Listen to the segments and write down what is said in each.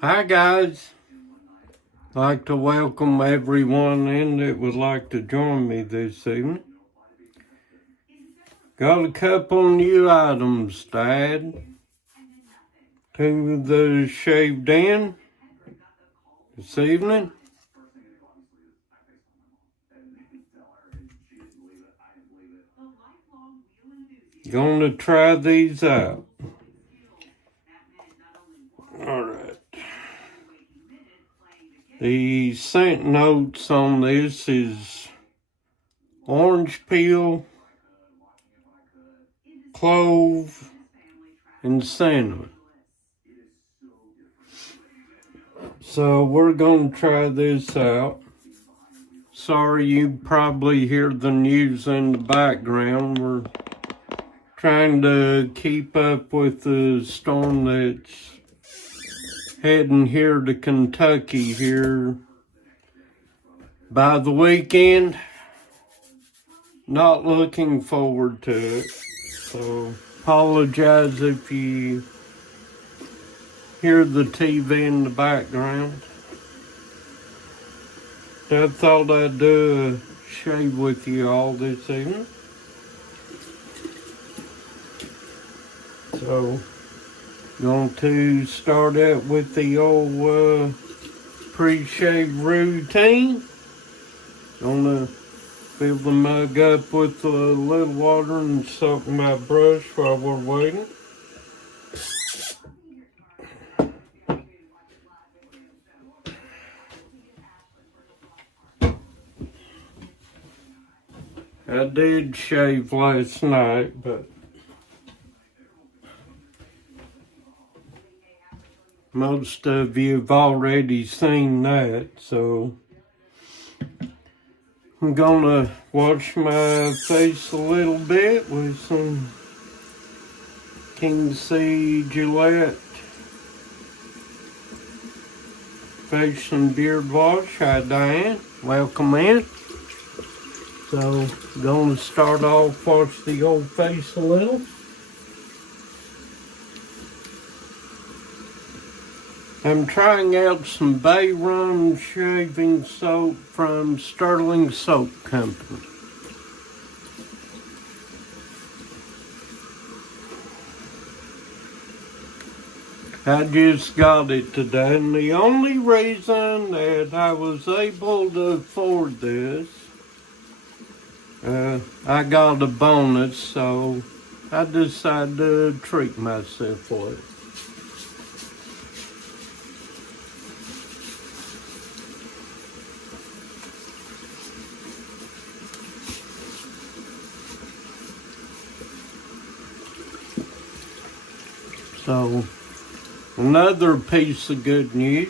Hi guys, I'd like to welcome everyone in that would like to join me this evening. Got a couple new items to add to the shaved in this evening. Gonna try these out. Alright. The scent notes on this is orange peel, clove, and cinnamon. So we're gonna try this out. Sorry you probably hear the news in the background. We're trying to keep up with the storm that's heading here to Kentucky here by the weekend. Not looking forward to it. So apologize if you hear the TV in the background. I thought I'd do a shave with you all this evening. So, going to start out with the old pre-shave routine. Gonna fill the mug up with a little water and soak my brush while we're waiting. I did shave last night, but most of you have already seen that, so I'm gonna wash my face a little bit with some King C Gillette face and beard wash. Hi Diane, welcome in. So, gonna start off, wash the old face a little. I'm trying out some Bay Rum shaving soap from Sterling Soap Company. I just got it today, and the only reason that I was able to afford this, I got a bonus, so I decided to treat myself for it. So, another piece of good news.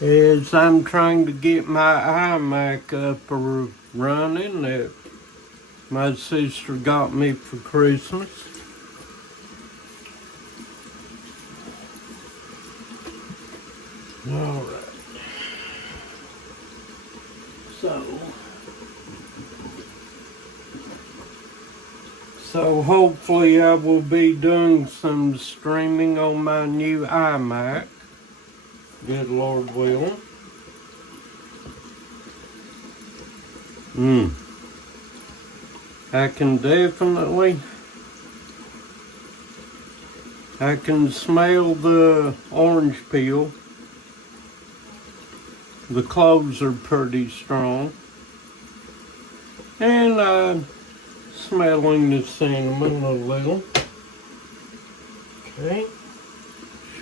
Is I'm trying to get my iMac up or running that my sister got me for Christmas. Alright. So hopefully I will be doing some streaming on my new iMac. Good Lord willing. I can smell the orange peel. The cloves are pretty strong. And I'm smelling the cinnamon a little. Okay.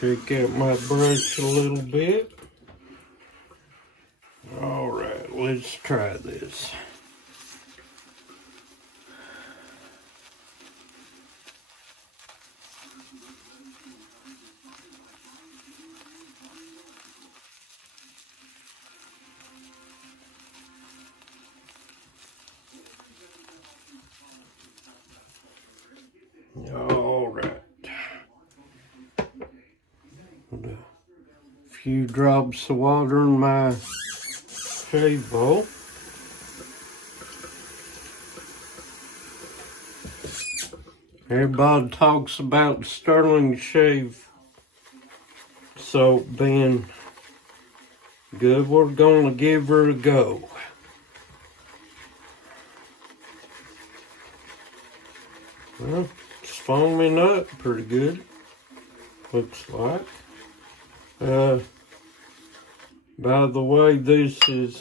Shake out my brush a little bit. Alright, let's try this. Alright. Put a few drops of water in my shave bowl. Everybody talks about Sterling Shave soap being good. We're gonna give her a go. Well, it's foaming up pretty good, looks like. By the way, this is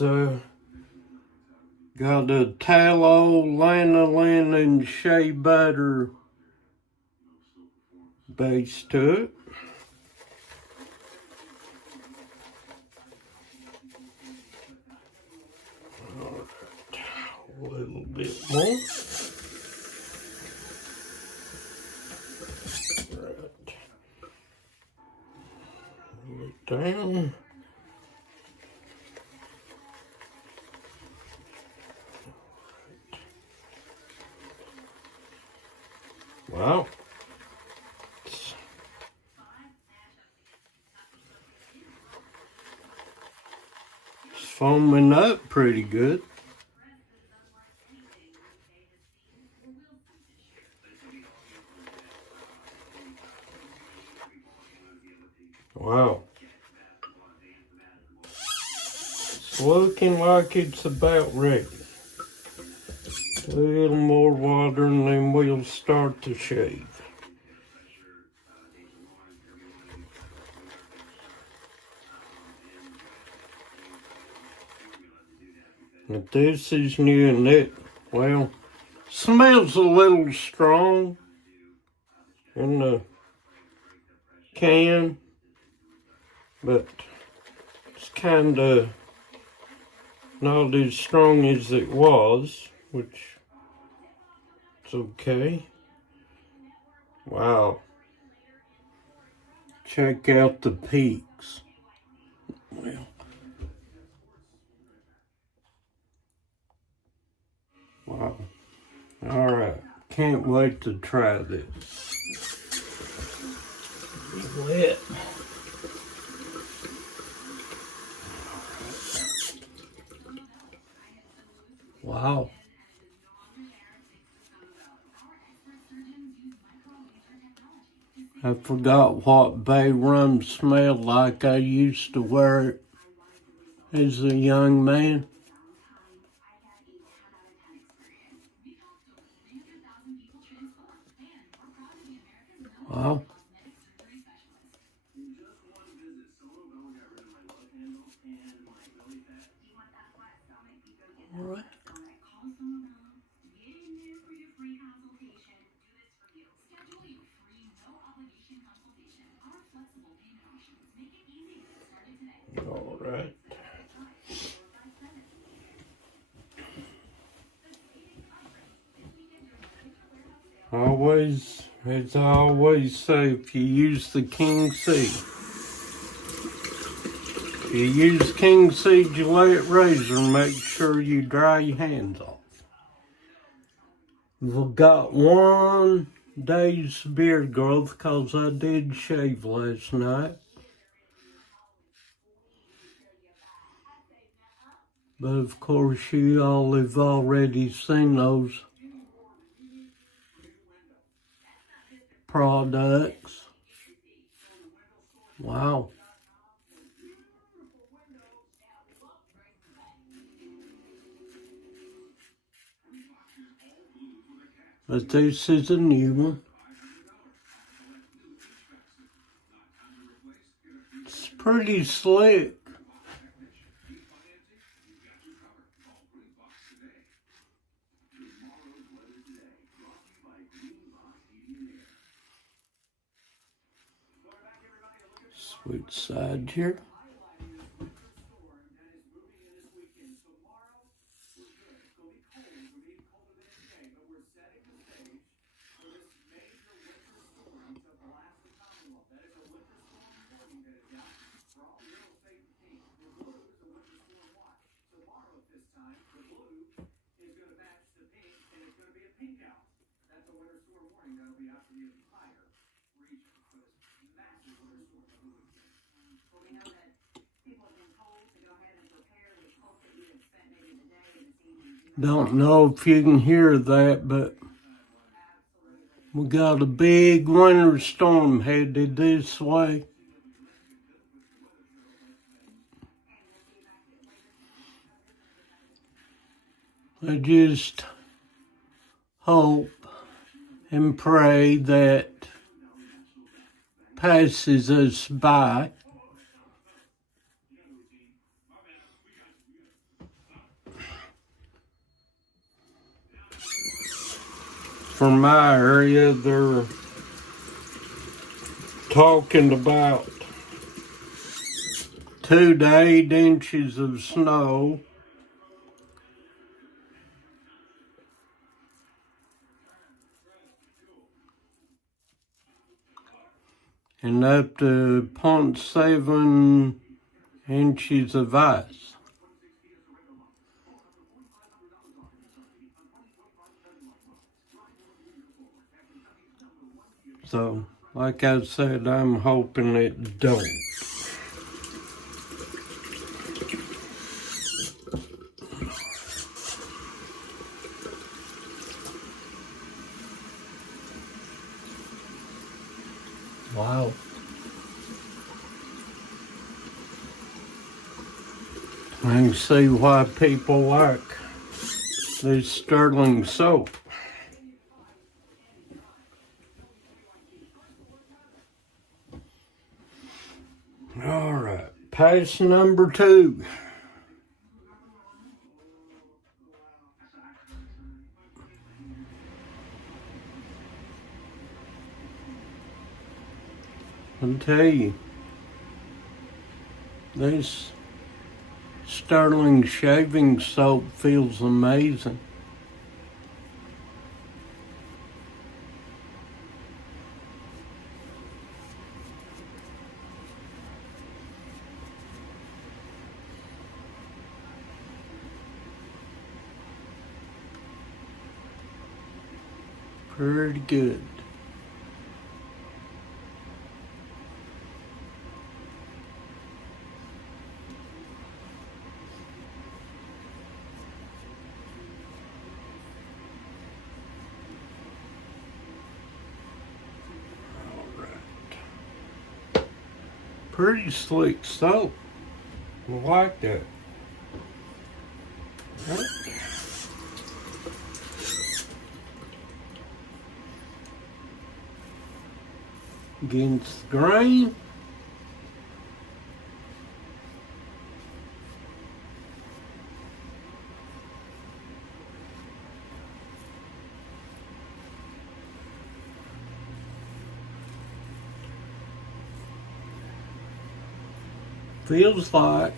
got a tallow, lanolin, and shea butter base to it. A little bit more. Right. Down. Wow. It's foaming up pretty good. Wow. It's looking like it's about ready. A little more water and then we'll start to shave. But this is new and it, well, smells a little strong in the can, but it's kind of not as strong as it was, which is okay. Wow. Check out the peaks. Well, wow. All right. Can't wait to try this. Wet. Wow. I forgot what bay rum smelled like. I used to wear it as a young man. Wow. All right. All right. Always, as I always say, if you use the King C, if you use King C Gillette razor, make sure you dry your hands off. We've got 1 day's beard growth because I did shave last night. But of course, you all have already seen those products. Wow. But this is a new one. It's pretty slick. Switch side here. Don't know if you can hear that, but We got a big winter storm headed this way. I just hope and pray that passes us by. For my area, they're talking about 2 to 8 inches of snow. And up to 0.7 inches of ice. So, like I said, I'm hoping it don't. Wow. I can see why people like this Sterling soap. All right, pass number 2. I'll tell you, this Sterling shaving soap feels amazing. Pretty good. Pretty slick soap. I like that. Right. Against the grain. Feels like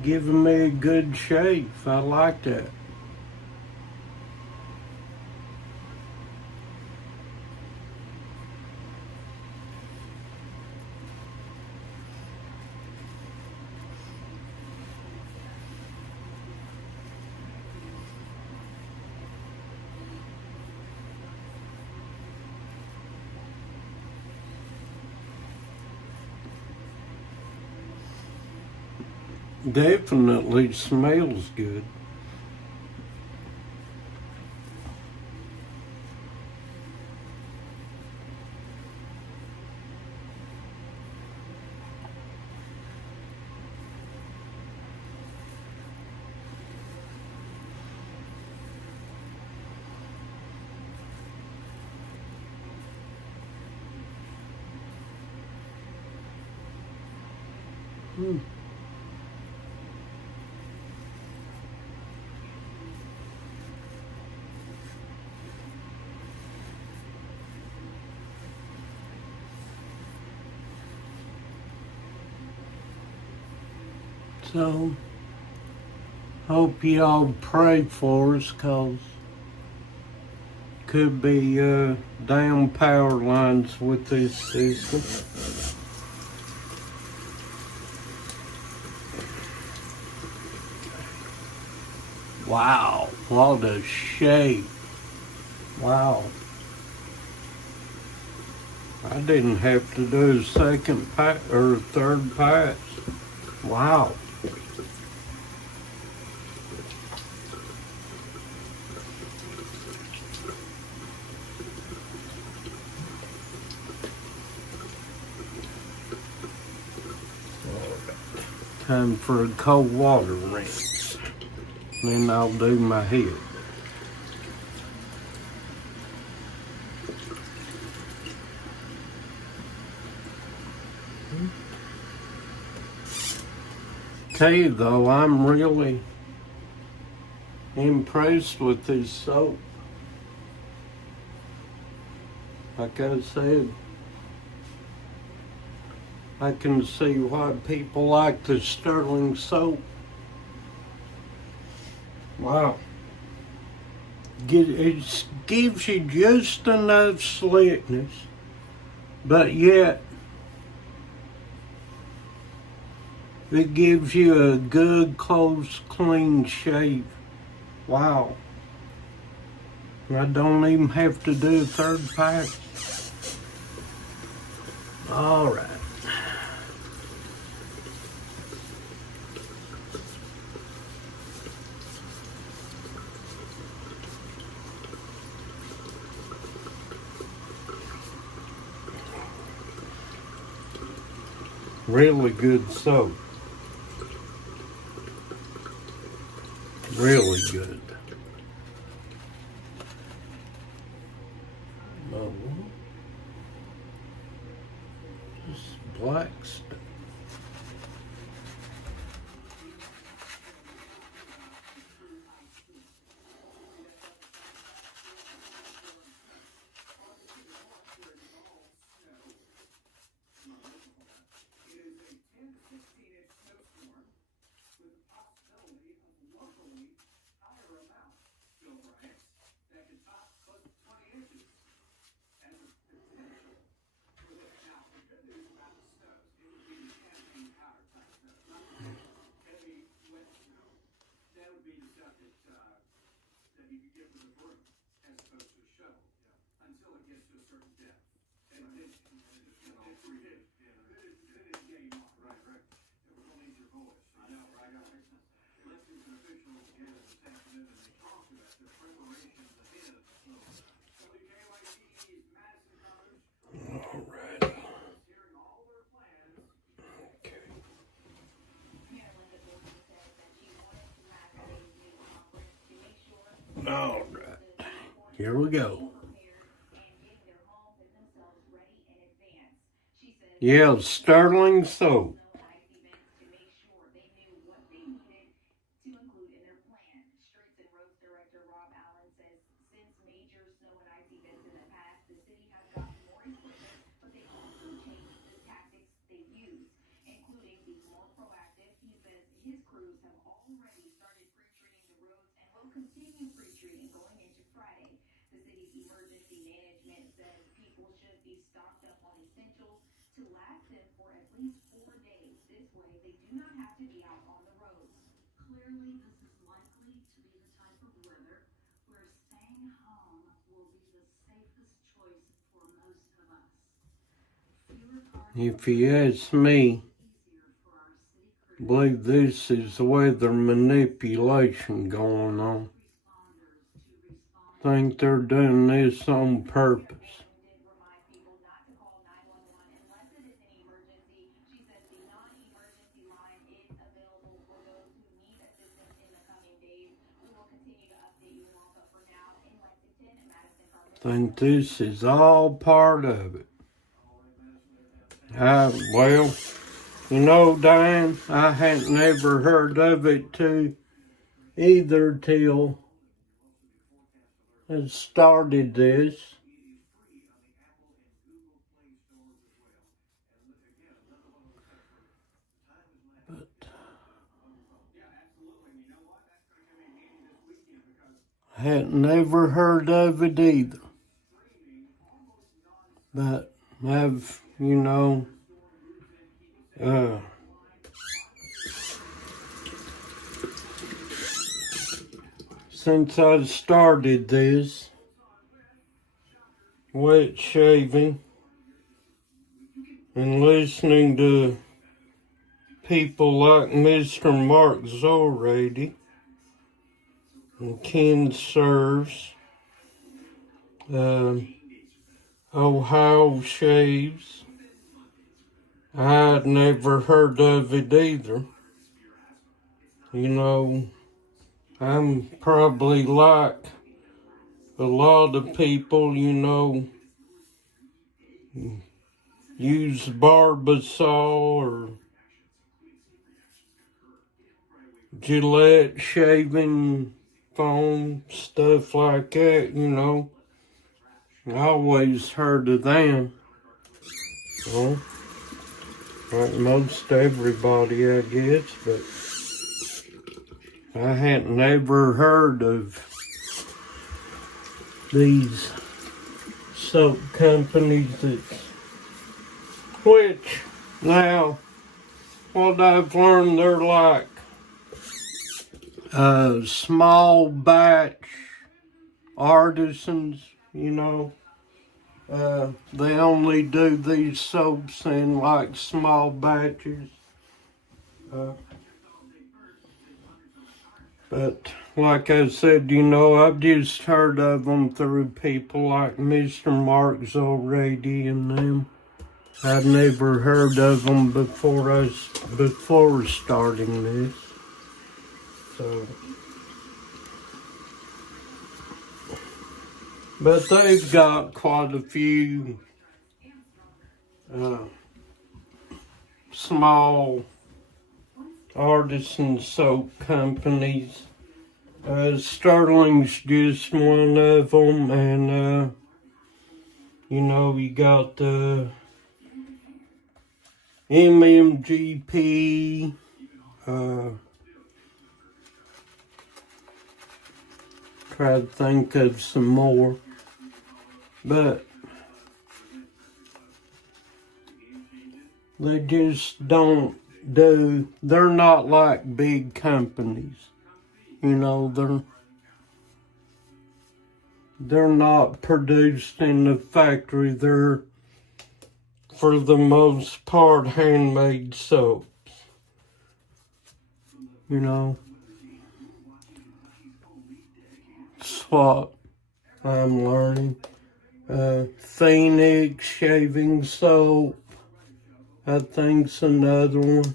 giving me a good shave. I like that. Definitely smells good. So, hope y'all pray for us, cause could be down power lines with this system. Wow, what a shape. Wow. I didn't have to do a second pass or a third pass. Wow. Time for a cold water rinse. Then I'll do my head. Tell you though, I'm really impressed with this soap. Like I said, I can see why people like the Sterling soap. Wow. It gives you just enough slickness, but yet it gives you a good, close, clean shave. Wow. I don't even have to do a third pack. All right. Really good soap. Really good. Oh, this black stuff. All right, here we go. Yeah, Sterling soap. If you ask me, I believe this is weather manipulation going on. I think they're doing this on purpose. I think this is all part of it. Well, you know, Diane, I hadn't never heard of it too either till I started this. But I hadn't never heard of it either. But I've, since I started this wet shaving and listening to people like Mr. Mark Zorady and Ken Serves, Ohio Shaves, I had never heard of it either. You know, I'm probably like a lot of people, you know, use Barbasol or Gillette shaving foam, stuff like that, you know. I always heard of them. Well, like most everybody, I guess, but I hadn't never heard of these soap companies which now, what I've learned, they're like small batch artisans, you know. They only do these soaps in like small batches. But like I said, you know, I've just heard of them through people like Mr. Mark Zolrady and them. I'd never heard of them before starting this. So, but they've got quite a few small artisan soap companies. Sterling's just one of them, and you know, you got MMGP, try to think of some more, but they just don't do, they're not like big companies, you know, they're not produced in the factory, they're for the most part handmade soaps, you know. That's what I'm learning. Phoenix shaving soap, I think's another one.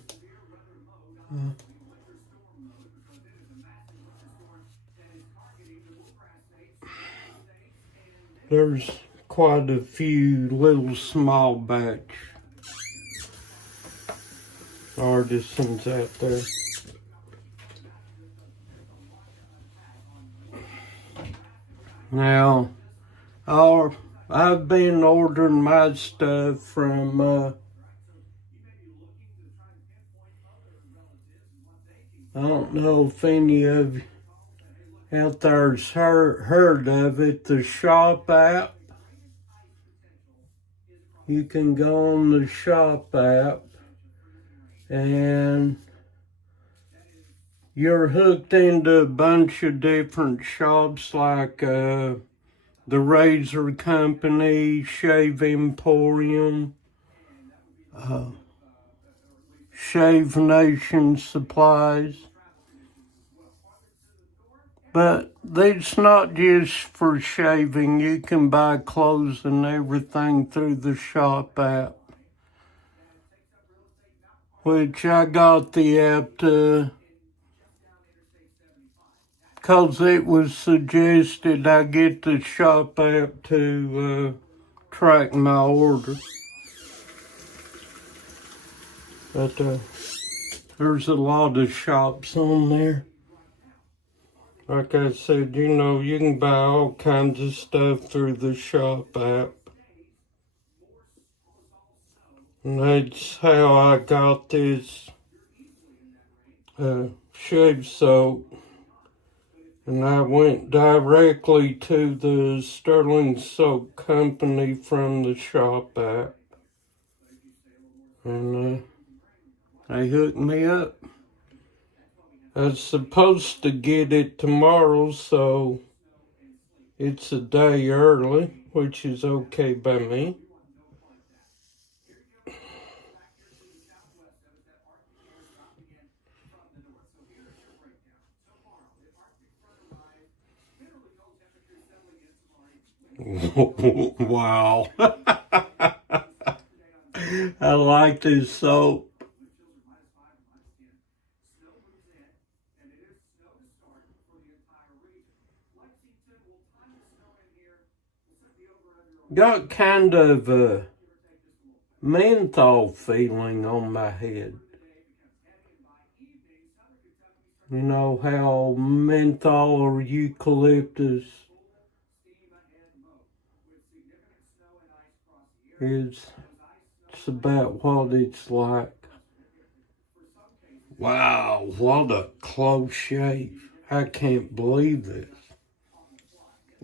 There's quite a few little small batch artisans out there. Now, I've been ordering my stuff from I don't know if any of you out there's heard of it, the Shop app. You can go on the Shop app and you're hooked into a bunch of different shops like the Razor Company, Shave Emporium, Shave Nation Supplies. But it's not just for shaving. You can buy clothes and everything through the Shop app. Which I got the app because it was suggested I get the Shop app to track my order. But there's a lot of shops on there. Like I said, you know, you can buy all kinds of stuff through the Shop app. And that's how I got this shave soap. And I went directly to the Sterling Soap Company from the Shop app. And they hooked me up. I was supposed to get it tomorrow, so it's a day early, which is okay by me. Wow. I like this soap. got kind of a menthol feeling on my head. You know how menthol or eucalyptus is, it's about what it's like. Wow, what a close shave. I can't believe this.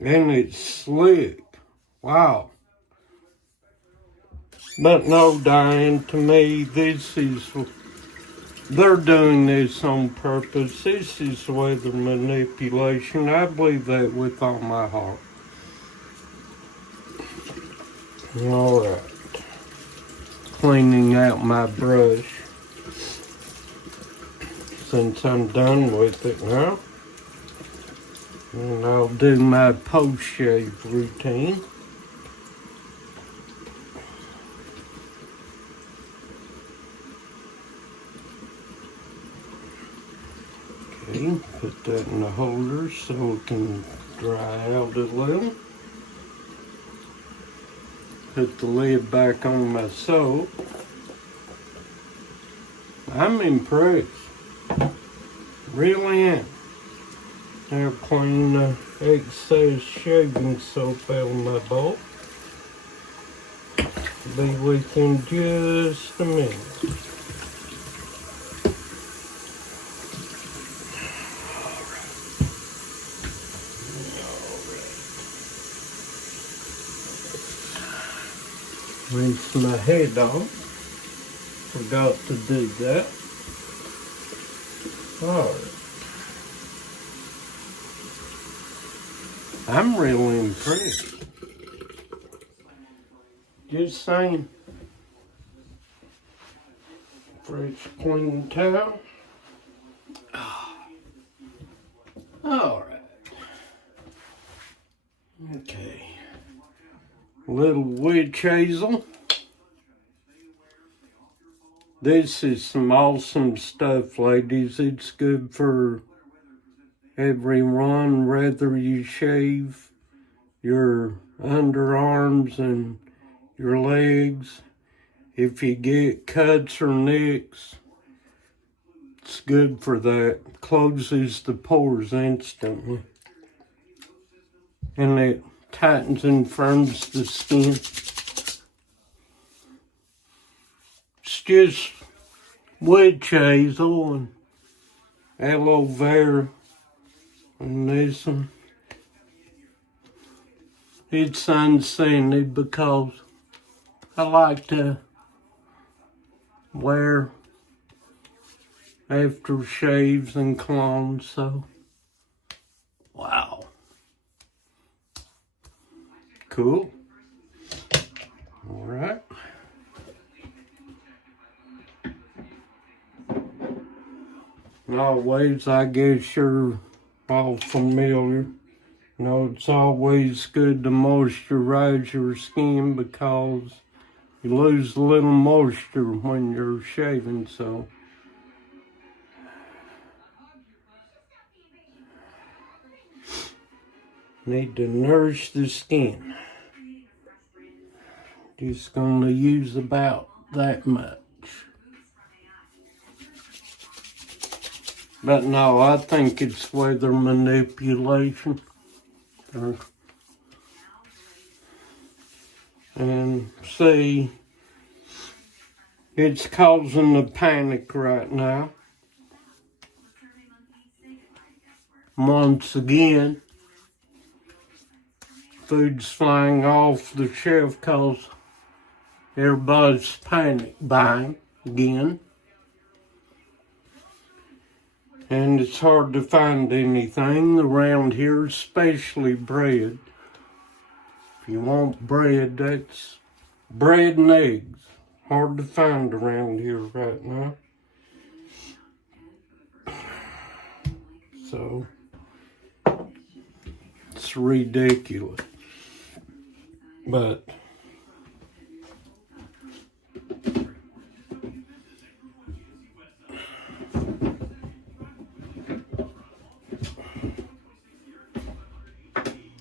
And it's slick. Wow. But no, Diane, to me, they're doing this on purpose. This is weather manipulation. I believe that with all my heart. All right. Cleaning out my brush. Since I'm done with it now. And I'll do my post-shave routine. Okay, put that in the holder so it can dry out a little. Put the lid back on my soap. I'm impressed. Really am. Now clean the excess shaving soap out of my bowl. Be with you in just a minute. Rinse my head off. Forgot to do that. Alright. I'm really impressed. Just saying. Fresh clean towel. Alright. Okay. Little witch hazel. This is some awesome stuff, ladies. It's good for everyone, whether you shave your underarms and your legs. If you get cuts or nicks, it's good for that. Closes the pores instantly. And it tightens and firms the skin. It's just witch hazel and aloe vera and this one. It's unscented because I like to wear aftershaves and colognes, so wow. Cool. All right. Always, I guess you're all familiar. You know, it's always good to moisturize your skin because you lose a little moisture when you're shaving, so. Need to nourish the skin. Just gonna use about that much. But no, I think it's weather manipulation. And see, it's causing the panic right now. Once again, food's flying off the shelf because everybody's panic buying again. And it's hard to find anything around here, especially bread. If you want bread, that's bread and eggs. Hard to find around here right now. So, it's ridiculous. But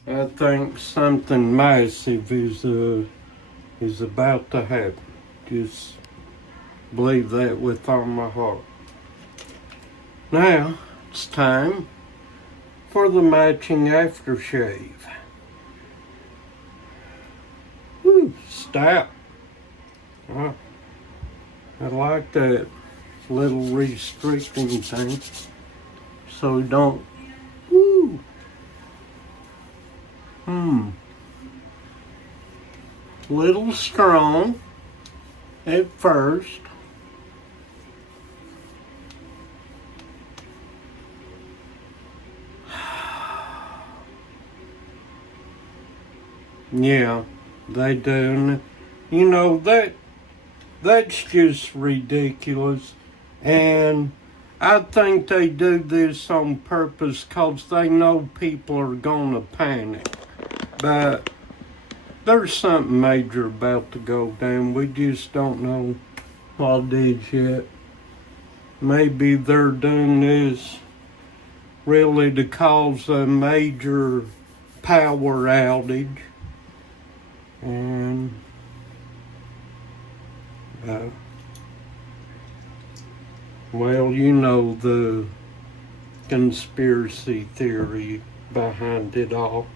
I think something massive is about to happen. Just believe that with all my heart. Now, it's time for the matching aftershave. Woo, stout. Oh, I like that little restricting thing so we don't, woo, little strong at first. Yeah, they do. You know, that's just ridiculous. And I think they do this on purpose because they know people are going to panic. But there's something major about to go down. We just don't know what it is yet. Maybe they're doing this really to cause a major power outage. And well, you know the conspiracy theory behind it all.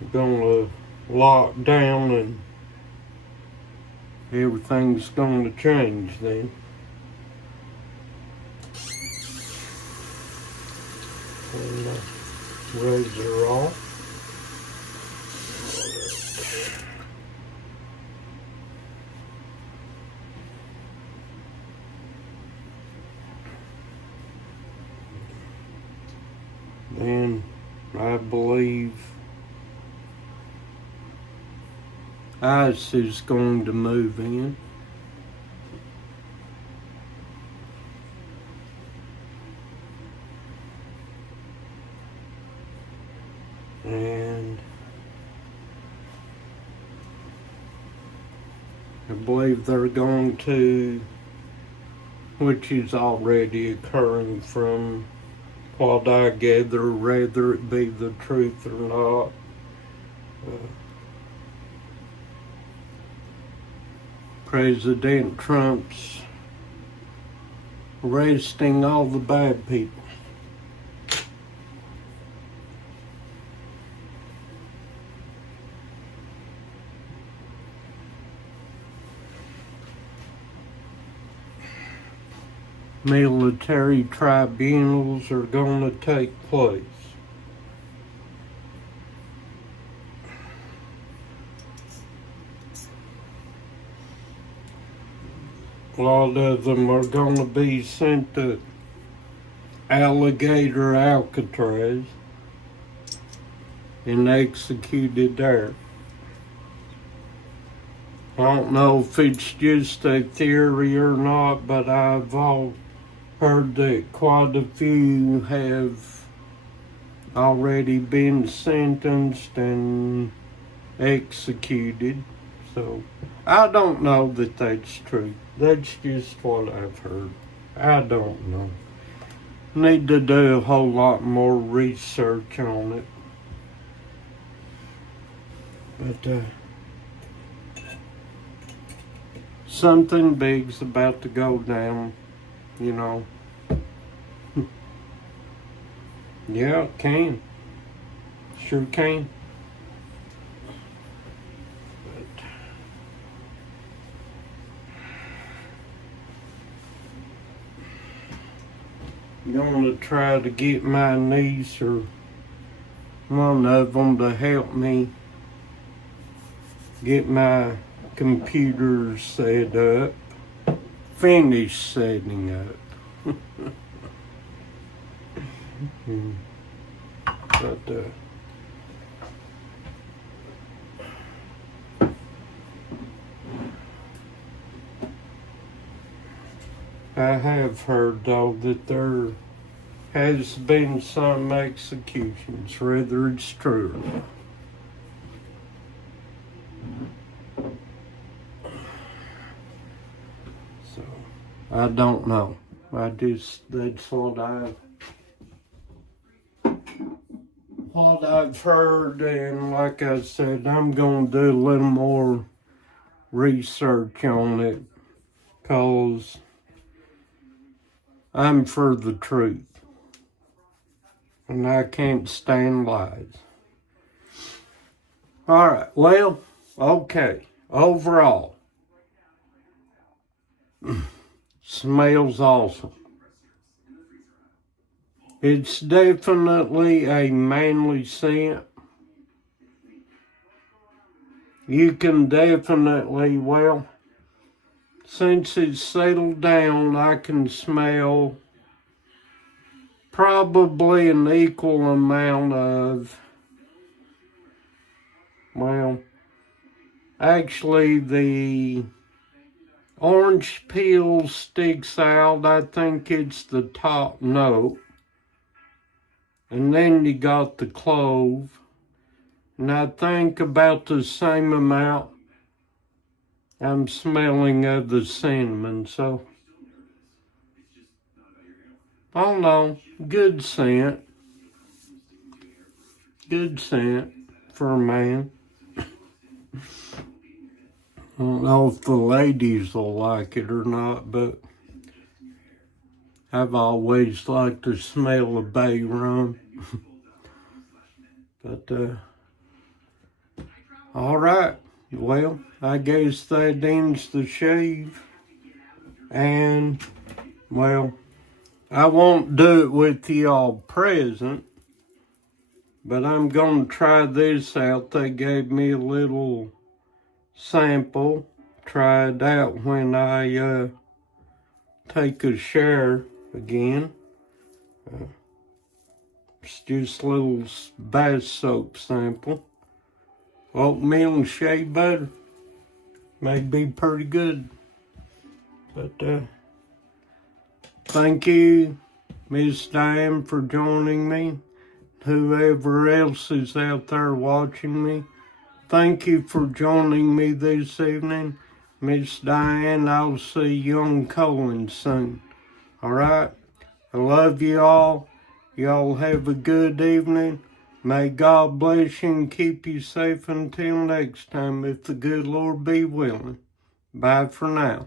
We're gonna lock down and everything's gonna change then. And razor off. And I believe ice is going to move in. And I believe they're going to, which is already occurring from what I gather, whether it be the truth or not. President Trump's arresting all the bad people. Military tribunals are going to take place. A lot of them are going to be sent to Alligator Alcatraz and executed there. I don't know if it's just a theory or not, but I've heard that quite a few have already been sentenced and executed. So I don't know that that's true. That's just what I've heard. I don't know. Need to do a whole lot more research on it. But something big's about to go down, you know. Yeah, it can. Sure can. I'm gonna try to get my niece or one of them to help me get my computer set up, finish setting up. But I have heard though that there has been some executions, whether it's true or not. So I don't know. That's what I've heard, and like I said, I'm gonna do a little more research on it, cause I'm for the truth, and I can't stand lies. All right, well, okay, overall, smells awesome. It's definitely a manly scent. You can definitely, well, since it's settled down, I can smell probably an equal amount of, well, actually the orange peel sticks out. I think it's the top note. And then you got the clove. And I think about the same amount I'm smelling of the cinnamon. So, I don't know. Good scent. Good scent for a man. I don't know if the ladies will like it or not, but I've always liked the smell of bay rum. But, all right. Well, I guess that ends the shave. And, well, I won't do it with y'all present, but I'm going to try this out. They gave me a little sample. Try it out when I take a shower again. It's just a little bath soap sample. Oatmeal and shea butter may be pretty good. But thank you, Miss Diane, for joining me. Whoever else is out there watching me, thank you for joining me this evening. Miss Diane, I'll see you on Colin soon. All right? I love you all. Y'all have a good evening. May God bless you and keep you safe until next time, if the good Lord be willing. Bye for now.